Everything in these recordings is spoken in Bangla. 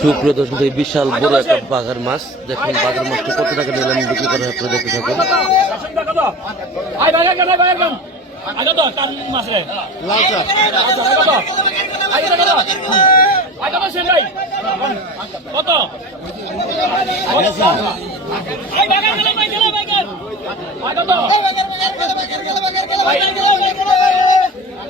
সুপ্রিয় দর্শক বিশাল বড় একটা বাঘের মাছ। দেখুন, বাঘের মাছটা কত টাকা নিলাম বিক্রি করা আপনারা দেখতে থাকুন। আই বাগা কেন বাগা কেন আগা তো কান মাসে লালচা আগা তো আগা তো আগা তো সেলাই কত আই বাগা কেন বাগা কেন বাগা আগা তো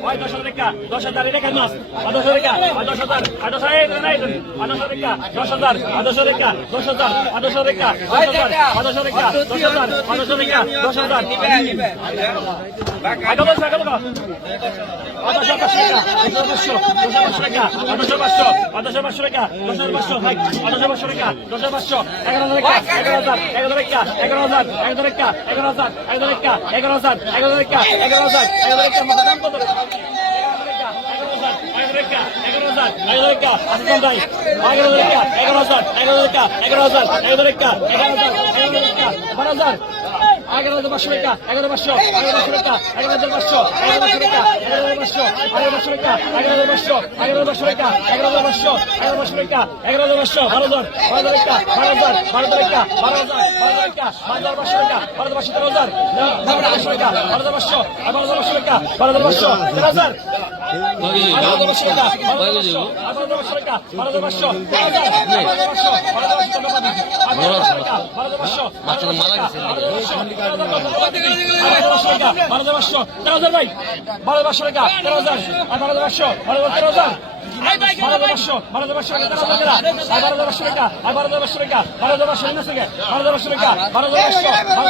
ওই দশ হাজার টাকা দশ হাজার টাকা মাস দশ হাজার টাকা দশ হাজার দশ হাজার নাই দশ হাজার টাকা দশ হাজার দশ হাজার টাকা দশ হাজার দশ হাজার টাকা দশ হাজার দশ হাজার টাকা দশ হাজার দশ হাজার টাকা দশ হাজার আগা দশ আগা দশ আদর্শ পাঁচশো টাকা আদর্শ পাঁচশো আদর্শ পাঁচশো টাকা আদর্শ পাঁচশো টাকা আদর্শ পাঁচশো টাকা দশ পাঁচশো এগারো হাজার এগারো হাজার এগারো হাজার এগারো টাকা এগারো হাজার এগারো টাকা এগারো হাজার এগারো টাকা এগারো হাজার এগারো হাজার এগারো হাজার এগারো টাকা মাথা দাম কত এগারো রেখা আসিফ ভাই এগারো রেখা এগারো হাজার এগারো রেখা এগারো হাজার এগারো রেখা এগারো হাজার পাঁচশো এগারো পাঁচশো টাকা এগারো পাঁচশো এগারো পাঁচশো টাকা এগারো হাজার পাঁচশো এগারো পাঁচশো টাকা এগারো হাজার পাঁচশো বারো হাজার বারো হাজার টাকা বারো হাজার বারো হাজার বারো হাজার বারো হাজার বারো হাজার পাঁচশো বারো হাজার পাঁচশো তেরো হাজার বারো হাজার পাঁচশো টাকা বারো হাজার পাঁচশো বারো হাজার পাঁচশো টাকা বারো হাজার পাঁচশো হাজার বারো হাজার পাঁচশো বারো হাজার পাঁচশো বারো হাজার পাঁচশো টাকা বারো হাজার পাঁচশো তেরো হাজার বারো হাজার পাঁচশো বারো হাজার পাঁচশো টাকা বারো হাজার বারো হাজার পাঁচশো বারো হাজার পাঁচশো তেরো হাজার ভাই বারো হাজার পাঁচশো টাকা তেরো হাজার আর বারো হাজার পাঁচশো বারো হাজার তেরো হাজার বারো হাজার পাঁচশো বারো হাজার পাঁচশো টাকা তেরো হাজার আর বারো হাজার পাঁচশো টাকা আর বারো হাজার পাঁচশো টাকা বারো হাজার পাঁচশো টাকা বারো হাজার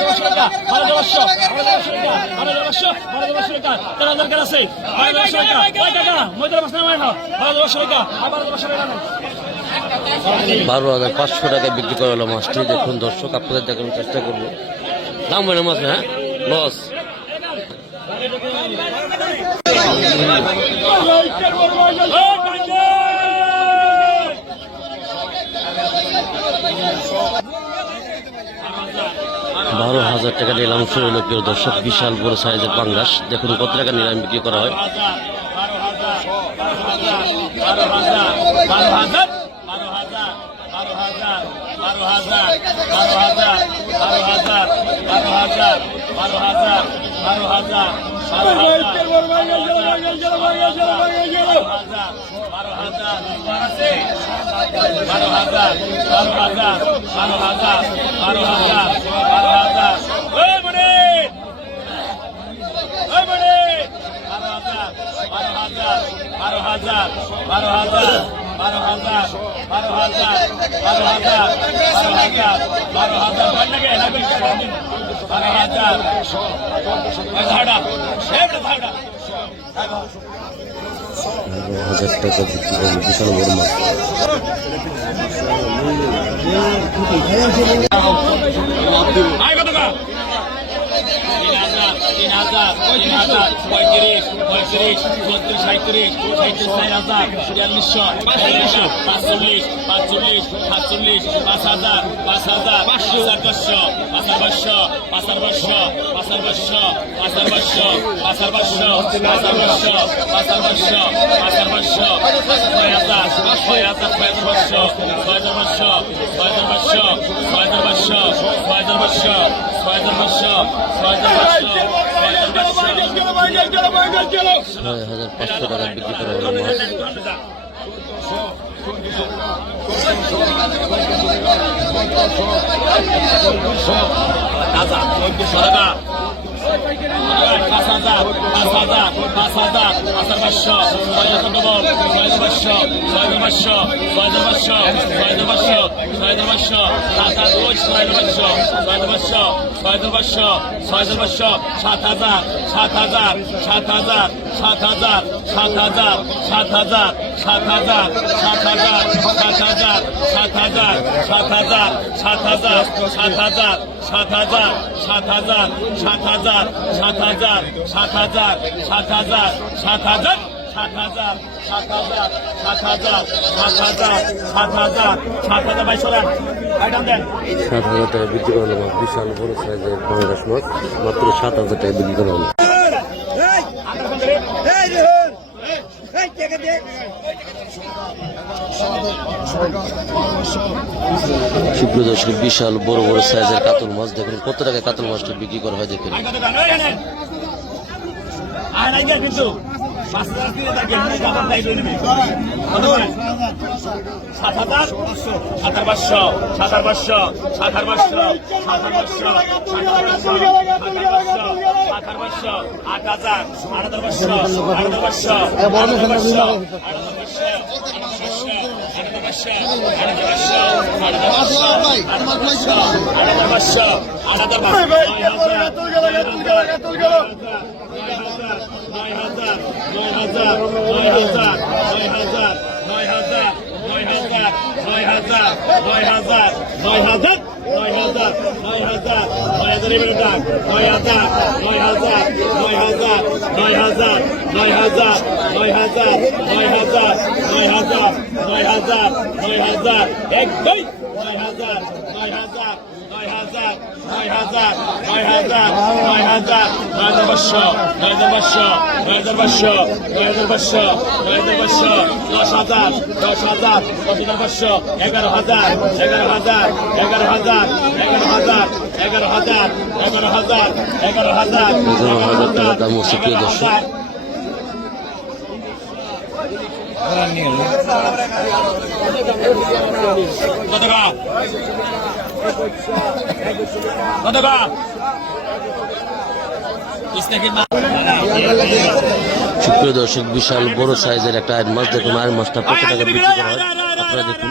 পাঁচশো টাকা বারো বারো হাজার পাঁচশো টাকায় বিক্রি করা হলো মাছটি। দেখুন দর্শক, আপনাদের দেখানোর চেষ্টা করব। দাম না মাছ হ্যাঁ? লস বারো হাজার টাকা নিলাম শরীর প্রিয় দর্শক, বিশাল বড় সাইজের পাঙ্গাস। দেখুন কত টাকা নিলাম বিক্রি করা হয় বারো হাজার বারো হাজার বারো হাজার বারো হাজার বারো হাজার বারো হাজার বারো হাজার বারো হাজার বারো হাজার বারো হাজার বারো হাজার বারো হাজার বারো হাজার বারো হাজার বারো হাজার বারো হাজার মনে মনে বারো হাজার বারো হাজার বারো হাজার বারো হাজার বারো হাজার বারো হাজার বারো হাজার বারো হাজার বারো হাজার। না বলি বারো হাজার। ধাড়া বারো হাজার টাকা বিক্রি করল বিশাল বড় মাছ। আয় কত হাজার হাজার পঁয়ত্রিশ পঁয়ত্রিশ ছত্রিশ সাঁত্রিশ সাঁত্রিশ চার হাজার বিয়াল্লিশশো বিয়াল্লিশশো পাঁচচল্লিশ পাঁচচল্লিশ সাতচল্লিশ পাঁচ হাজার পাঁচ হাজার পাঁচশো পাঁচশো পাঁচার পাঁচশো পাঁচার পাঁচশো পাঁচার পাঁচশো পাঁচার পাঁচশো পাঁচার পাঁচশো পাঁচার পাঁচশো পাঁচার পাঁচশো পাঁচার পাঁচশো ছয় হাজার ছয় হাজার ছয় হাজার পাঁচশো ছয় হাজার পাঁচশো ছয় হাজার পাঁচশো ছয় হাজার পাঁচশো ছয় হাজার পাঁচশো ছয় হাজার পাঁচশো ছয় হাজার পাঁচশো ছয় হাজার পাঁচশো টাকা বিক্রি করা হলো মাছ টাকা পাঁচ হাজার পাঁচ হাজার পাঁচ হাজার পাঁচার পাঁচশো ছয় হাজার ডবল ছয় হাজার পাঁচশো ছয় হাজার পাঁচশো ছয় হাজার পাঁচশো ছয় হাজার পাঁচশো ছয় হাজার পাঁচশো সাত হাজার ওই ছয় হাজার পাঁচশো ছয় হাজার পাঁচশো ছয় হাজার পাঁচশো ছয় হাজার পাঁচশো সাত হাজার সাত হাজার সাত হাজার সাত হাজার সাত হাজার সাত হাজার সাত হাজার সাত হাজার সাত হাজার সাত হাজার সাত হাজার সাত হাজার সাত হাজার সাত হাজার সাত হাজার সাত হাজার সাত হাজার সাত হাজার সাত হাজার সাত হাজার সাত হাজার সাত হাজার সাত হাজার সাত হাজার সাত হাজার বাইশ রান আইটাম দেন সাত হাজার টাকা বিক্রি করা হলো বিশাল বড় সাইজের পাঙ্গাস মাছ মাত্র সাত হাজার টাকা বিক্রি করা হলো সুপ্রিয় দর্শক বিশাল বড় বড় সাইজের কাতল মাছ দেখুন কত টাকা কাতল মাছটা বিক্রি করা হয় দেখুন আট হাজার আট হাজার আট হাজার নয় হাজার নয় হাজার নয় হাজার নয় হাজার নয় হাজার নয় হাজার নয় হাজার এবারে ডাক নয় হাজার নয় হাজার নয় হাজার নয় হাজার নয় হাজার নয় হাজার নয় হাজার নয় হাজার নয় হাজার নয় হাজার এক দুই নয় হাজার নয় হাজার নয় হাজার নয় হাজার নয় হাজার নয় হাজার পাঁচশো নয় হাজার পাঁচশো নয় হাজার পাঁচশো নয় হাজার পাঁচশো নয় হাজার পাঁচশো দশ হাজার দশ হাজার দশ হাজার পাঁচশো এগারো হাজার এগারো হাজার এগারো হাজার এগারো হাজার এগারো হাজার এগারো হাজার এগারো হাজার এগারো হাজার টাকা দাম হচ্ছে প্রিয় দর্শক। কত সুপ্রিয় দর্শক বিশাল বড় সাইজের একটা আয়ের মাছ দেখুন আয়ের মাছটা কত টাকা বিক্রি করা হয় আপনারা দেখুন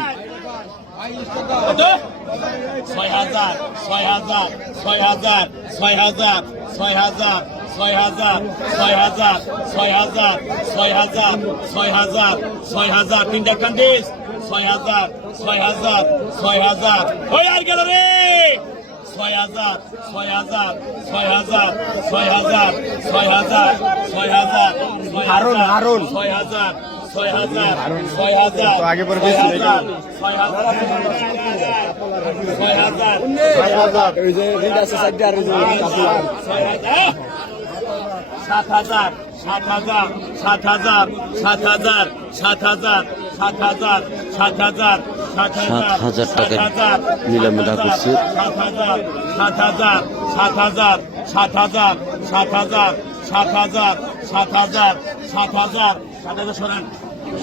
ছয় হাজার ছয় হাজার ছয় হাজার ছয় হাজার ছয় হাজার ছয় হাজার ছয় হাজার ছয় হাজার ছয় হাজার ছয় হাজার ছয় হাজার তিনটা কান্দিস ছয় হাজার ছয় হাজার ছয় হাজার ওই আর গেল রে ছয় হাজার ছয় হাজার ছয় হাজার ছয় হাজার ছয় হাজার ছয় হাজার হারুন হারুন ছয় হাজার ছয় হাজার ছয় হাজার আগে পরে হাজার ছয় হাজার ছয় হাজার ছয় হাজার ওই যে রিড আছে সাইডে আর ছয় হাজার সাত হাজার সাত হাজার সাত হাজার সাত হাজার সাত হাজার সাত হাজার সাত হাজার সাত হাজার টাকা নিলামে করছে। সাত হাজার সাত হাজার সাত হাজার সাত হাজার সাত হাজার সাত হাজার সাত হাজার সাত হাজার হাজার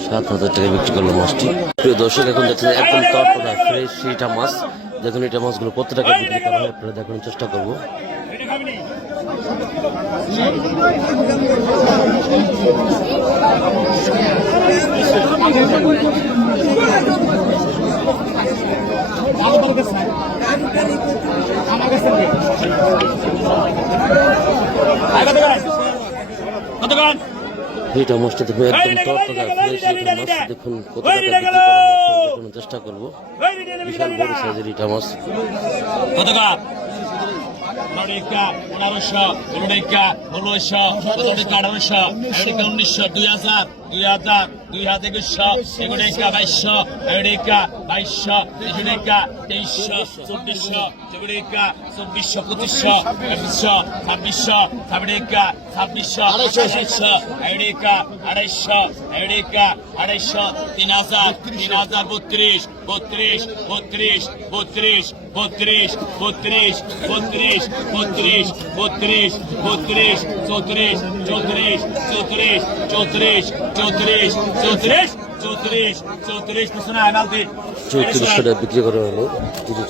সাত হাজার টাকা বিক্রি করল মাছটি। প্রিয় দর্শক, এখন দেখছেন একদম তরতাজা ফ্রেশ সেইটা মাছ। দেখুন, এটা মাছগুলো কত টাকা বিক্রি করা হয়, আপনারা দেখানোর চেষ্টা করব। এটা খাবি ভিডিও মসজিদে একদম তরতলা দেখুন কত টাকা চেষ্টা করব। বিশাল বড় সাইজের ইটা মাছ। কত পনেরোশো ষোলোশো উনিশশো দুই হাজার দুই হাজার দুই হাজার একুশশো এগুড়েকা বাইশশো এগুড়েকা বাইশশো তেজুড়েকা তেইশশো চব্বিশশো চব্বিড়েকা চব্বিশশো পঁচিশশো পঁচিশশো ছাব্বিশশো ছাব্বিড়েকা ছাব্বিশশো আড়াইশো এগুড়েকা আড়াইশো এগুড়েকা আড়াইশো তিন হাজার তিন হাজার বত্রিশ বত্রিশ বত্রিশ বত্রিশ বত্রিশ বত্রিশ বত্রিশ বত্রিশ বত্রিশ বত্রিশ চৌত্রিশ চৌত্রিশ চৌত্রিশ চৌত্রিশ চৌত্রিশ চৌত্রিশ চৌত্রিশ চৌত্রিশ পিছনে আনালতি চৌত্রিশ টাকা বিক্রি করা হলো। তিরিশ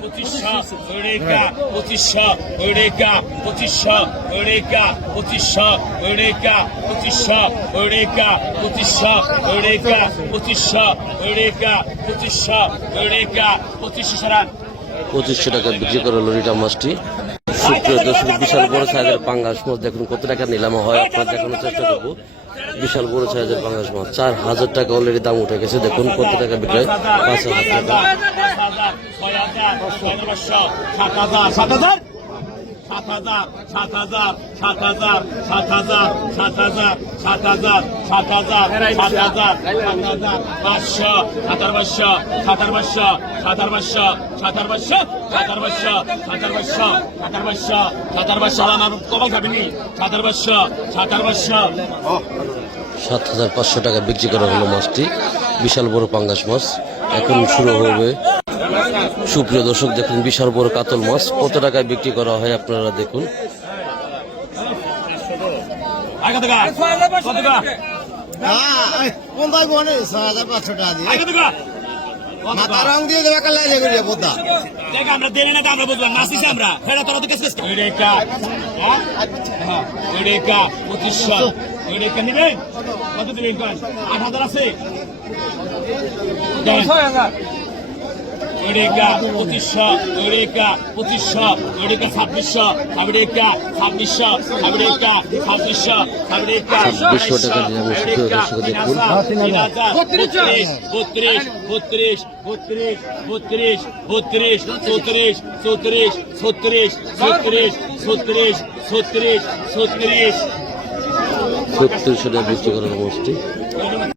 পঁচিশশো পঁচিশশো পঁচিশশো পঁচিশশো পঁচিশশো পঁচিশশো পঁচিশশো পঁচিশশো পঁচিশশো পঁচিশশো টাকা বিক্রি করে হলো ইটা মাছটি। সুপ্রিয় দর্শক, বিশাল বড় সাইজের পাঙ্গাস মাছ দেখুন, কত টাকা নিলাম হয়, আপনারা দেখানোর চেষ্টা করব। বিশাল বড় সাইজের পাঙ্গাস মাছ, চার হাজার টাকা অলরেডি দাম উঠে গেছে, দেখুন কত টাকা বিক্রি হয় পাঁচ হাজার টাকা। সাত হাজার সাত হাজার সাত হাজার সাত হাজার সাত হাজার সাত হাজার সাত হাজার সাত হাজার সাত হাজার সাত হাজার সাত হাজার পাঁচশো সাতার পাঁচশো সাতার পাঁচশো সাতার পাঁচশো সাতার পাঁচশো সাতার পাঁচশো সাতার পাঁচশো সাতার পাঁচশো সাতার পাঁচশো আমার কবে খাবেনি সাতার পাঁচশো সাতার পাঁচশো সাত হাজার পাঁচশো টাকা বিক্রি করা হলো মাছটি বিশাল বড় পাঙ্গাস মাছ এখন শুরু হবে সুপ্রিয় দর্শক, দেখুন, বিশাল বড় কাতল মাছ। কত টাকায় বিক্রি করা হয় আপনারা দেখুন। আমরা আমরা আট হাজার আছে এডেকা পঁচিশশো এডেকা পঁচিশশো এডেকা ছাব্বিশশো সাবড়েকা ছাব্বিশশো সাবড়েকা ছাব্বিশশো সাবড়েকা 2600 টাকা। বত্রিশ বত্রিশ বত্রিশ বত্রিশ বত্রিশ বত্রিশ চৌত্রিশ চৌত্রিশ ছত্রিশ ছত্রিশ ছত্রিশ ছত্রিশ ছত্রিশ সত্তরশো টাকা বিক্রি করা হলো মাছটি